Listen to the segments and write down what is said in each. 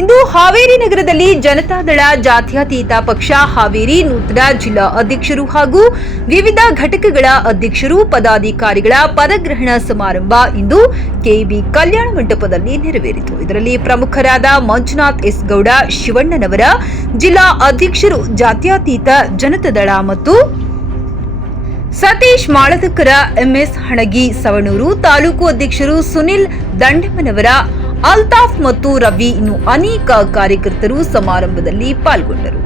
ಇಂದು ಹಾವೇರಿ ನಗರದಲ್ಲಿ ಜನತಾದಳ ಜಾತ್ಯತೀತ ಪಕ್ಷ ಹಾವೇರಿ ನೂತನ ಜಿಲ್ಲಾ ಅಧ್ಯಕ್ಷರು ಹಾಗೂ ವಿವಿಧ ಘಟಕಗಳ ಅಧ್ಯಕ್ಷರು ಪದಾಧಿಕಾರಿಗಳ ಪದಗ್ರಹಣ ಸಮಾರಂಭ ಇಂದು ಕೆಬಿ ಕಲ್ಯಾಣ ಮಂಟಪದಲ್ಲಿ ನೆರವೇರಿತು. ಇದರಲ್ಲಿ ಪ್ರಮುಖರಾದ ಮಂಜುನಾಥ್ ಎಸ್ ಗೌಡ ಶಿವಣ್ಣನವರ ಜಿಲ್ಲಾ ಅಧ್ಯಕ್ಷರು ಜಾತ್ಯತೀತ ಜನತಾದಳ ಮತ್ತು ಸತೀಶ್ ಮಾಳದಕರ ಎಂಎಸ್ ಹಣಗಿ ಸವಣೂರು ತಾಲೂಕು ಅಧ್ಯಕ್ಷರು ಸುನಿಲ್ ದಂಡಮ್ಮನವರ ಅಲ್ತಾಫ್ ಮತ್ತು ರವಿ ಇನ್ನು ಅನೇಕ ಕಾರ್ಯಕರ್ತರು ಸಮಾರಂಭದಲ್ಲಿ ಪಾಲ್ಗೊಂಡರು.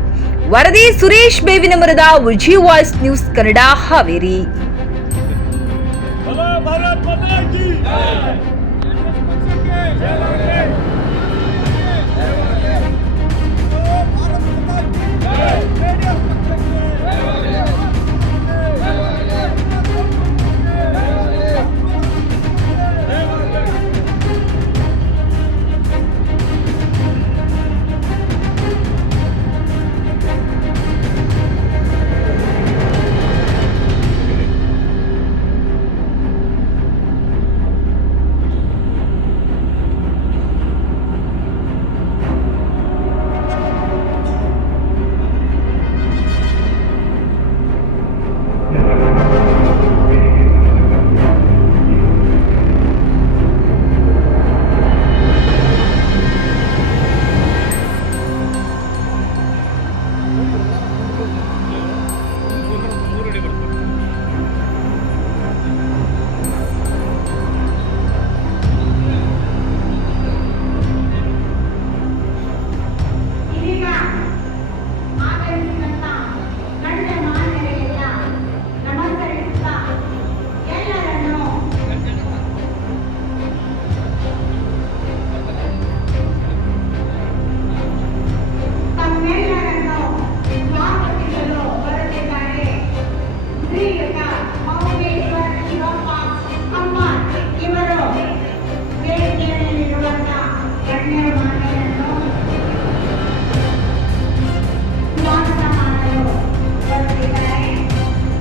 ವರದಿ ಸುರೇಶ್ ಬೇವಿನಮರದ ವಿಜಿ ವಾಯ್ಸ್ ನ್ಯೂಸ್ ಕನ್ನಡ ಹಾವೇರಿ. भारत माता की जय।